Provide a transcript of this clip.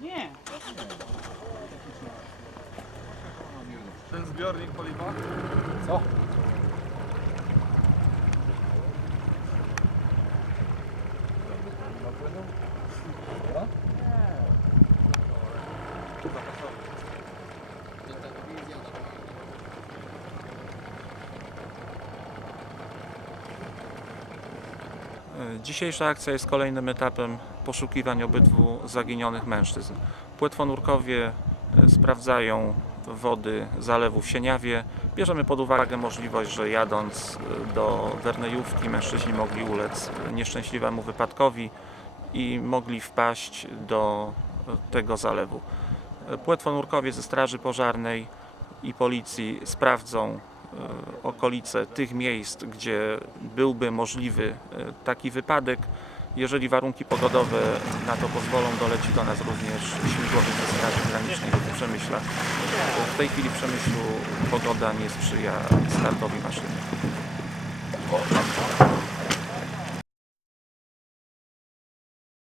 Nie. Ten zbiornik paliwa? Co? Dzisiejsza akcja jest kolejnym etapem poszukiwań obydwu zaginionych mężczyzn. Płetwonurkowie e, sprawdzają wody zalewu w Sieniawie. Bierzemy pod uwagę możliwość, że jadąc e, do Wernejówki mężczyźni mogli ulec nieszczęśliwemu wypadkowi i mogli wpaść do e, tego zalewu. Płetwonurkowie ze Straży Pożarnej i policji sprawdzą okolice tych miejsc, gdzie byłby możliwy taki wypadek. Jeżeli warunki pogodowe na to pozwolą, doleci do nas również śmigłowiec ze Straży Granicznej do Przemyśla. W tej chwili w Przemyślu pogoda nie sprzyja startowi maszyny.